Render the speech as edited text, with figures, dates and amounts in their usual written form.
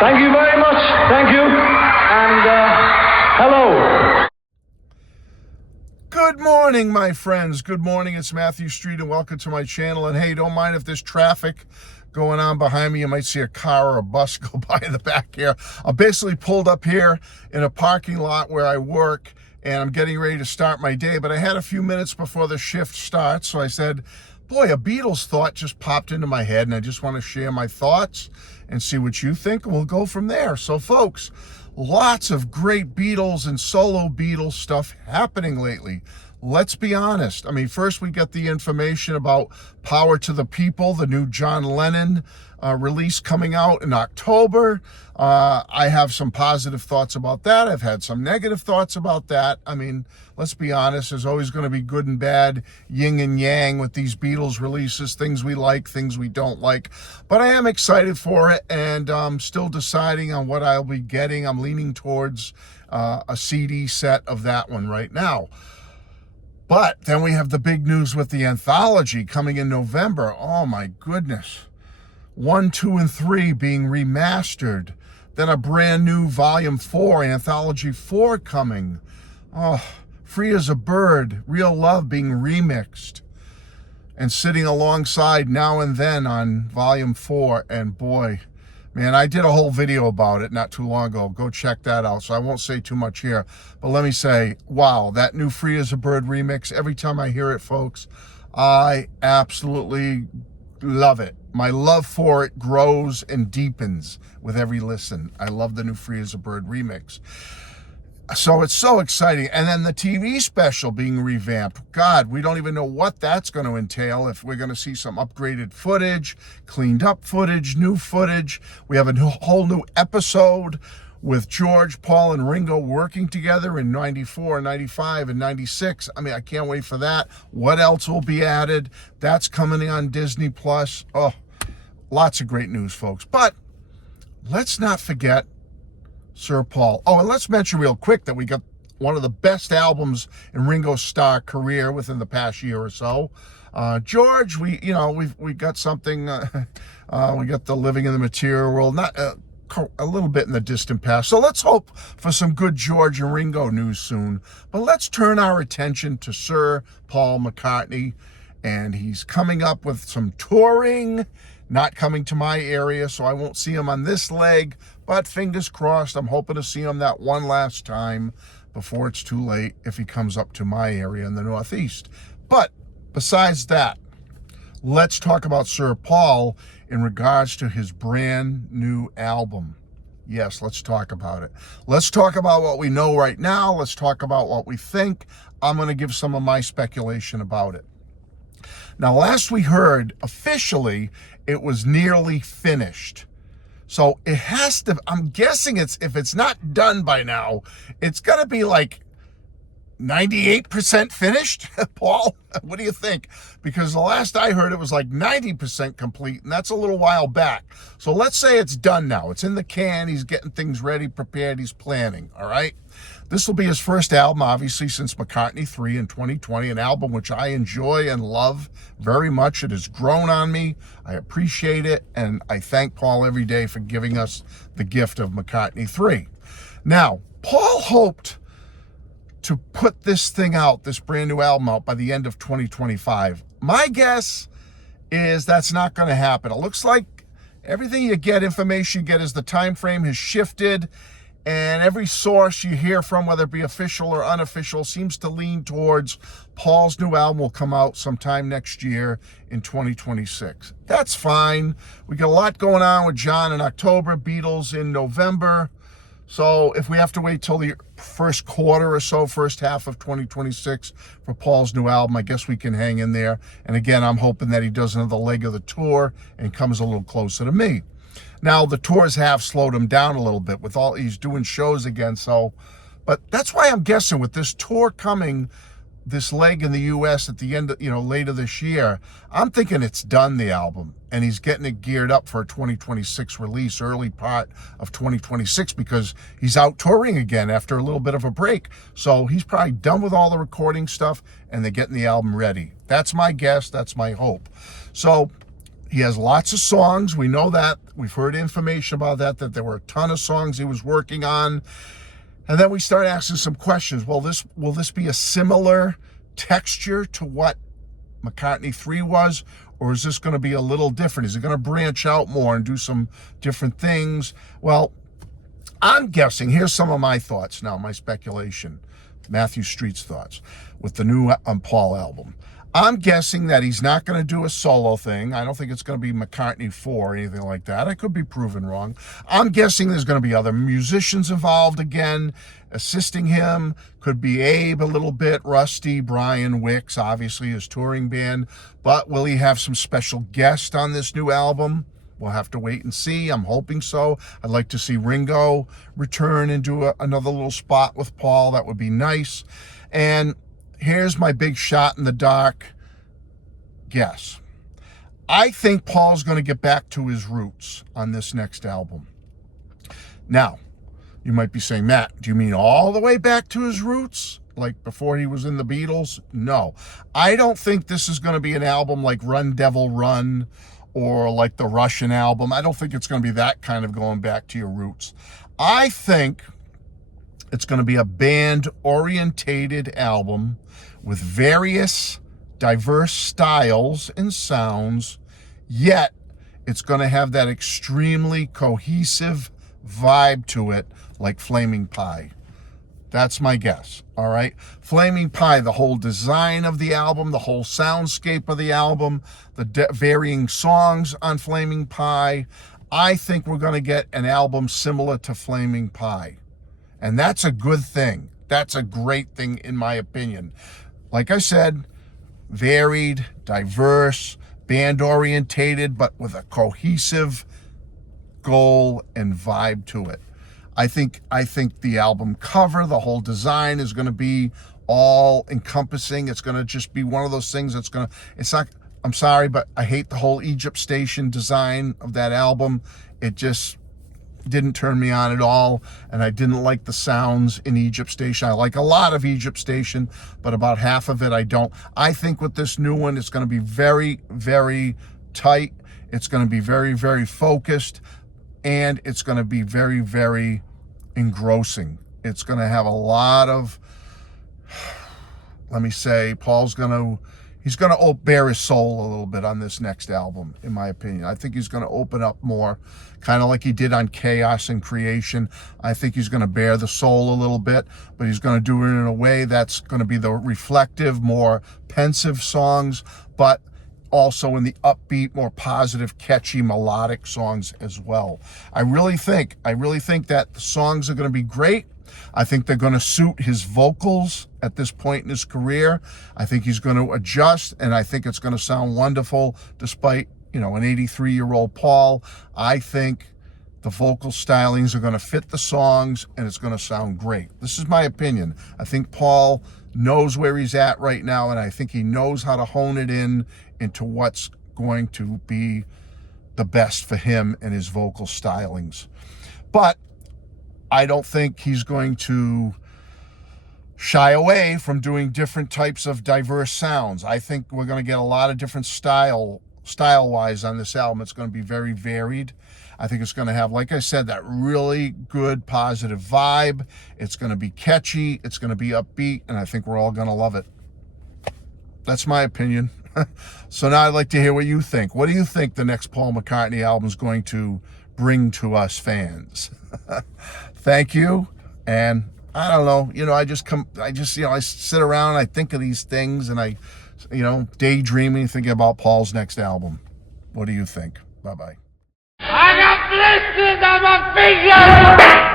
Thank you very much. Thank you. And hello. Good morning, my friends. Good morning. It's Matthew Street, and welcome to my channel. And hey, don't mind if there's traffic going on behind me. You might see a car or a bus go by in the back here. I'm basically pulled up here in a parking lot where I work, and I'm getting ready to start my day. But I had a few minutes before the shift starts, so I said, boy, a Beatles thought just popped into my head, and I just want to share my thoughts and see what you think, and we'll go from there. So, folks, lots of great Beatles and solo Beatles stuff happening lately. Let's be honest. I mean, first we get the information about Power to the People, the new John Lennon release coming out in October. I have some positive thoughts about that. I've had some negative thoughts about that. I mean, let's be honest. There's always going to be good and bad, yin and yang with these Beatles releases, things we like, things we don't like. But I am excited for it, and I'm still deciding on what I'll be getting. I'm leaning towards a CD set of that one right now. But then we have the big news with the anthology coming in November. Oh my goodness. 1, 2, and 3 being remastered. Then a brand new Volume 4, Anthology 4 coming. Oh, Free as a Bird, Real Love being remixed. And sitting alongside Now and Then on Volume 4. And boy, man, I did a whole video about it not too long ago. Go check that out. So I won't say too much here. But let me say, wow, that new Free as a Bird remix, every time I hear it, folks, I absolutely love it. My love for it grows and deepens with every listen. I love the new Free as a Bird remix. So it's so exciting. And then the TV special being revamped. God, we don't even know what that's going to entail, if we're going to see some upgraded footage, cleaned up footage, new footage. We have a whole new episode with George, Paul, and Ringo working together in 94, 95, and 96. I mean, I can't wait for that. What else will be added? That's coming on Disney+. Oh, lots of great news, folks. But let's not forget Sir Paul. Oh, and let's mention real quick that we got one of the best albums in Ringo's Starr career within the past year or so. George, we got something. We got the Living in the Material World, not a little bit in the distant past. So let's hope for some good George and Ringo news soon. But let's turn our attention to Sir Paul McCartney, and he's coming up with some touring. Not coming to my area, so I won't see him on this leg, but fingers crossed, I'm hoping to see him that one last time before it's too late if he comes up to my area in the Northeast. But besides that, let's talk about Sir Paul in regards to his brand new album. Yes, let's talk about it. Let's talk about what we know right now. Let's talk about what we think. I'm going to give some of my speculation about it. Now, last we heard, officially, it was nearly finished. So it has to, I'm guessing if it's not done by now, it's going to be like 98% finished. Paul, what do you think? Because the last I heard, it was like 90% complete, and that's a little while back. So let's say it's done now. It's in the can. He's getting things ready, prepared. He's planning, all right? This will be his first album, obviously, since McCartney 3 in 2020, an album which I enjoy and love very much. It has grown on me. I appreciate it, and I thank Paul every day for giving us the gift of McCartney 3. Now, Paul hoped to put this thing out, this brand new album out, by the end of 2025. My guess is that's not going to happen. It looks like everything you get, information you get, is the time frame has shifted. And every source you hear from, whether it be official or unofficial, seems to lean towards Paul's new album will come out sometime next year in 2026. That's fine. We got a lot going on with John in October, Beatles in November. So if we have to wait till the first quarter or so, first half of 2026 for Paul's new album, I guess we can hang in there. And again, I'm hoping that he does another leg of the tour and comes a little closer to me. Now, the tours have slowed him down a little bit with all, he's doing shows again. So, but that's why I'm guessing with this tour coming, this leg in the U.S. at the end, later this year, I'm thinking it's done, the album, and he's getting it geared up for a 2026 release, early part of 2026, because he's out touring again after a little bit of a break. So he's probably done with all the recording stuff, and they're getting the album ready. That's my guess. That's my hope. So He has lots of songs. We know that. We've heard information about that there were a ton of songs he was working on. And then we start asking some questions. Will this be a similar texture to what McCartney 3 was? Or is this going to be a little different? Is it going to branch out more and do some different things? Well, I'm guessing, here's some of my thoughts now, my speculation, Matthew Street's thoughts with the new Paul album. I'm guessing that he's not going to do a solo thing. I don't think it's going to be McCartney 4 or anything like that. I could be proven wrong. I'm guessing there's going to be other musicians involved again, assisting him. Could be Abe a little bit, Rusty, Brian, Wicks, obviously his touring band. But will he have some special guests on this new album? We'll have to wait and see. I'm hoping so. I'd like to see Ringo return and do another little spot with Paul. That would be nice. And here's my big shot in the dark guess. I think Paul's going to get back to his roots on this next album. Now, you might be saying, Matt, do you mean all the way back to his roots? Like before he was in the Beatles? No. I don't think this is going to be an album like Run Devil Run or like the Russian album. I don't think it's going to be that kind of going back to your roots. I think it's going to be a band-orientated album with various diverse styles and sounds, yet it's going to have that extremely cohesive vibe to it, like Flaming Pie. That's my guess, all right? Flaming Pie, the whole design of the album, the whole soundscape of the album, the varying songs on Flaming Pie. I think we're going to get an album similar to Flaming Pie. And that's a good thing. That's a great thing, in my opinion. Like I said, varied, diverse, band-orientated, but with a cohesive goal and vibe to it. I think the album cover, the whole design is going to be all encompassing. It's going to just be one of those things that's going to, it's not, I'm sorry, but I hate the whole Egypt Station design of that album. It just didn't turn me on at all, and I didn't like the sounds in Egypt Station. I like a lot of Egypt Station, but about half of it I don't. I think with this new one, it's going to be very, very tight. It's going to be very, very focused, and it's going to be very, very engrossing. It's going to have a lot of, let me say, he's going to bare his soul a little bit on this next album, in my opinion. I think he's going to open up more, kind of like he did on Chaos and Creation. I think he's going to bare the soul a little bit, but he's going to do it in a way that's going to be the reflective, more pensive songs, but also in the upbeat, more positive, catchy, melodic songs as well. I really think that the songs are going to be great. I think they're going to suit his vocals at this point in his career. I think he's going to adjust, and I think it's going to sound wonderful despite, an 83-year-old Paul. I think the vocal stylings are going to fit the songs, and it's going to sound great. This is my opinion. I think Paul knows where he's at right now, and I think he knows how to hone it into what's going to be the best for him and his vocal stylings. But I don't think he's going to shy away from doing different types of diverse sounds. I think we're going to get a lot of different style-wise on this album. It's going to be very varied. I think it's going to have, like I said, that really good positive vibe. It's going to be catchy. It's going to be upbeat, and I think we're all going to love it. That's my opinion. So now I'd like to hear what you think. What do you think the next Paul McCartney album is going to bring to us fans? Thank you. And I don't know, I sit around, I think of these things, and I, daydreaming, thinking about Paul's next album. What do you think? Bye-bye. I got blisters on my fingers!